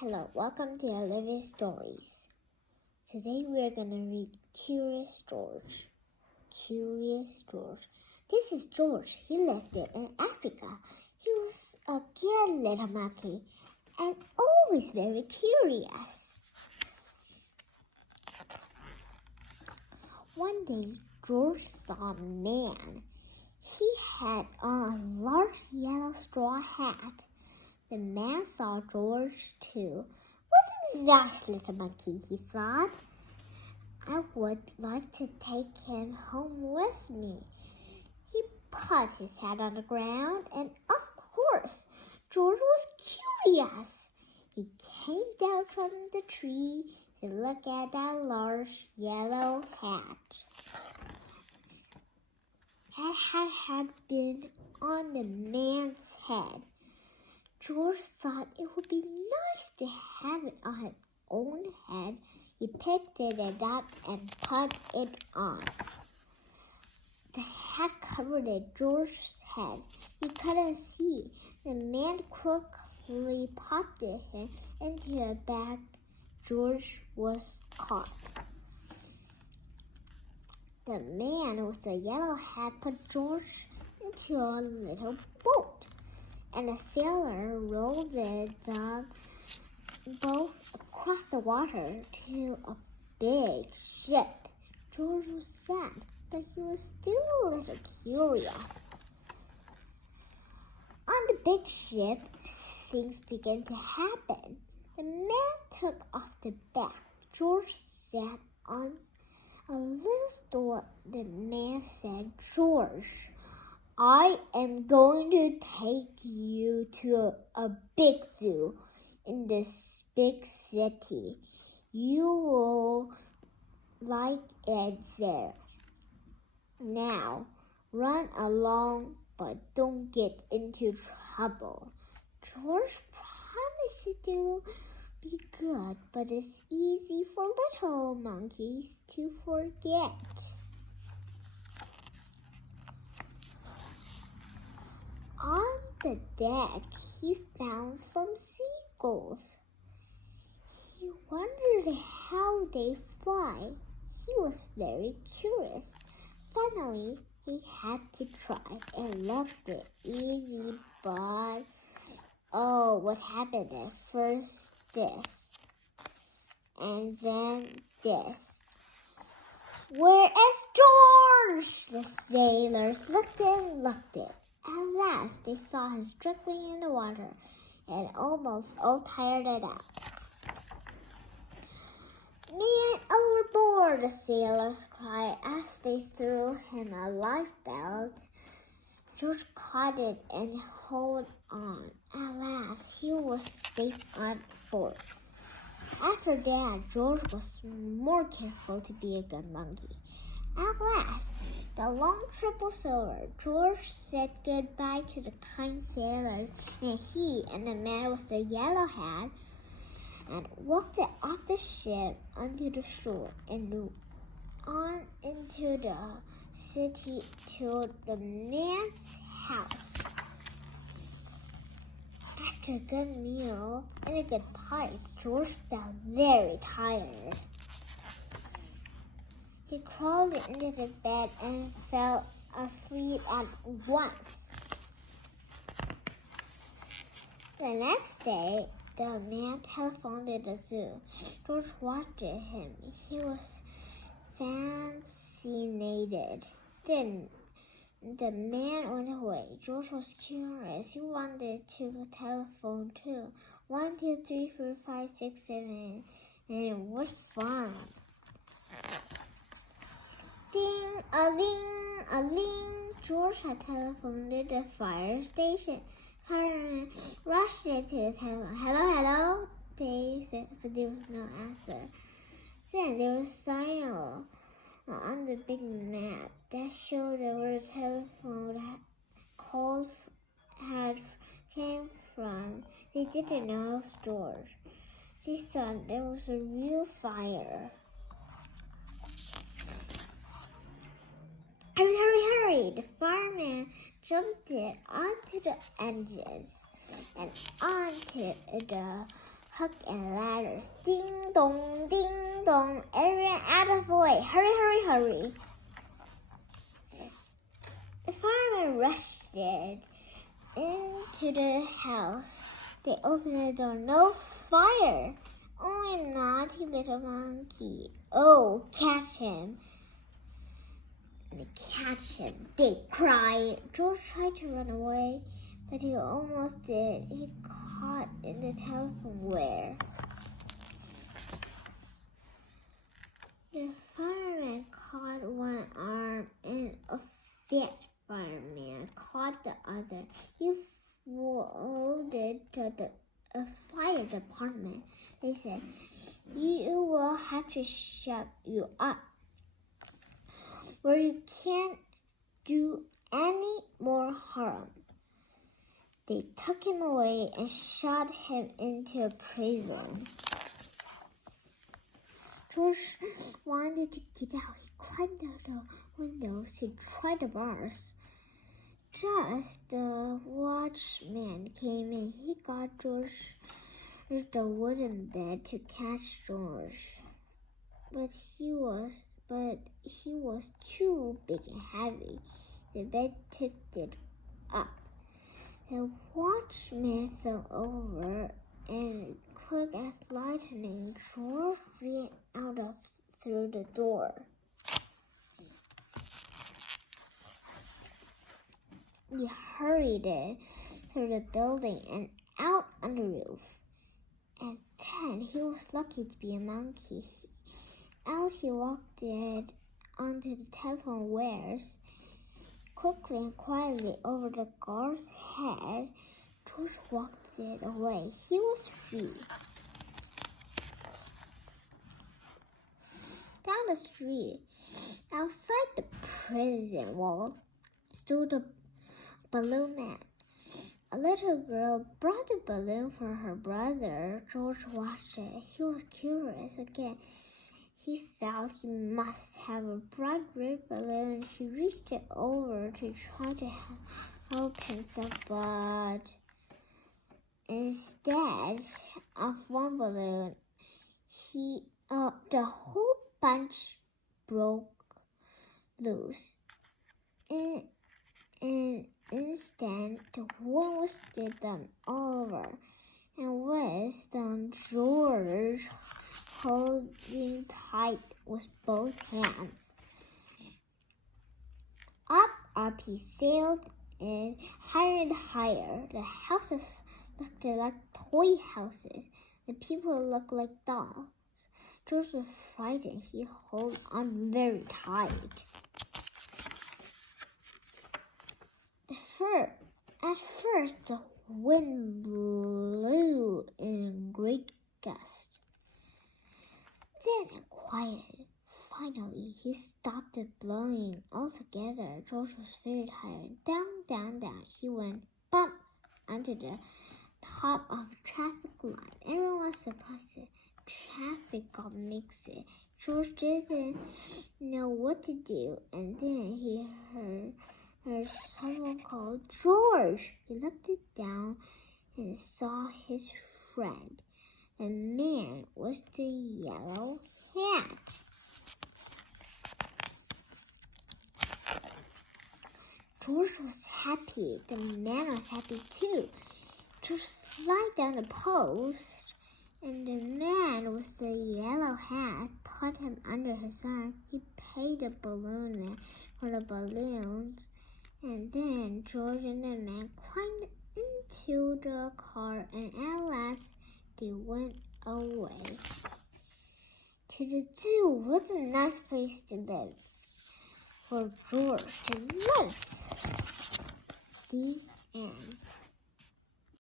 Hello, welcome to Olivia Stories. Today we are going to read Curious George. Curious George. This is George. He lived in Africa. He was a good little monkey and always very curious. One day, George saw a man. He had on a large yellow straw hat. The man saw George too. What a nice little monkey, he thought. I would like to take him home with me. He put his head on the ground, and of course, George was curious. He came down from the tree to look at that large yellow hat. That hat had been on the man's head. George thought it would be nice to have it on his own head. He picked it up and put it on. The hat covered George's head. He couldn't see. The man quickly popped it into a bag. George was caught. The man with the yellow hat put George into a little boat. And a sailor rolled the boat across the water to a big ship. George was sad, but he was still a little curious. On the big ship, things began to happen. The man took off the bag. George sat on a little stool. The man said, "George, I am going to take you to a big zoo in this big city. You will like it there. Now, run along, but don't get into trouble." George promised to be good, but it's easy for little monkeys to forget. On the deck, he found some seagulls. He wondered how they fly. He was very curious. Finally, he had to try. It looked easy, but what happened at first? This, and then this. "Where is George?" The sailors looked and looked it. At last, they saw him struggling in the water and almost all tired out. "Man overboard!" the sailors cried as they threw him a lifebelt. George caught it and held on. At last, he was safe on board. After that, George was more careful to be a good monkey. At last, the long trip was over. George said goodbye to the kind sailors, and he and the man with the yellow hat and walked off the ship onto the shore and on into the city to the man's house. After a good meal and a good pipe, George felt very tired. He crawled into the bed and fell asleep at once. The next day, the man telephoned the zoo. George watched him. He was fascinated. Then the man went away. George was curious. He wanted to telephone too. 1, 2, 3, 4, 5, 6, 7. And what fun! Ding, a ling, a ling. George had telephoned the fire station. Firemen rushed to the telephone. "Hello, hello," they said, but there was no answer. Then there was a sign on the big map that showed where the telephone call came from. They didn't know George. They thought there was a real fire. "Hurry, hurry, hurry!" The fireman jumped onto the engines and onto the hook and ladders. Ding dong, ding dong. Everyone out of the way. Hurry, hurry, hurry. The firemen rushed into the house. They opened the door. No fire. Only a naughty little monkey. Oh, catch him. Catch him, they cried. George tried to run away, but he almost did. He caught in the telephone wire. The fireman caught one arm and a fat fireman caught the other. He floated to the fire department. They said, "You will have to shut you up, where you can't do any more harm." They took him away and shot him into a prison. George wanted to get out. He climbed out the windows to try the bars. Just the watchman came in. He got George the wooden bed to catch George, but he was too big and heavy. The bed tipped it up. The watchman fell over, and quick as lightning, George ran through the door. He hurried through the building and out on the roof. And then he was lucky to be a monkey. Out he walked onto the telephone wires. Quickly and quietly over the guard's head, George walked it away. He was free. Down the street, outside the prison wall, stood a balloon man. A little girl brought a balloon for her brother. George watched it. He was curious again. He felt he must have a bright red balloon. He reached it over to try to help himself, but instead of one balloon, the whole bunch broke loose. And instead, the wind whisked them all over, and with them, George holding tight with both hands. Up he sailed, and higher and higher. The houses looked like toy houses. The people looked like dolls. George was frightened. He held on very tight. At first, the wind blew in great gusts. Then it quieted. Finally, he stopped it blowing altogether. George was very tired. Down, down, down. He went bump onto the top of a traffic light. Everyone was surprised. Traffic got mixed. George didn't know what to do, and then he heard someone called George. He looked down and saw his friend. The man was the yellow hat. George was happy. The man was happy too. George slid down the post, and the man with the yellow hat put him under his arm. He paid the balloon man for the balloons, and then George and the man climbed into the car, and at last they went away. To the zoo was a nice place to live for George to live. The end.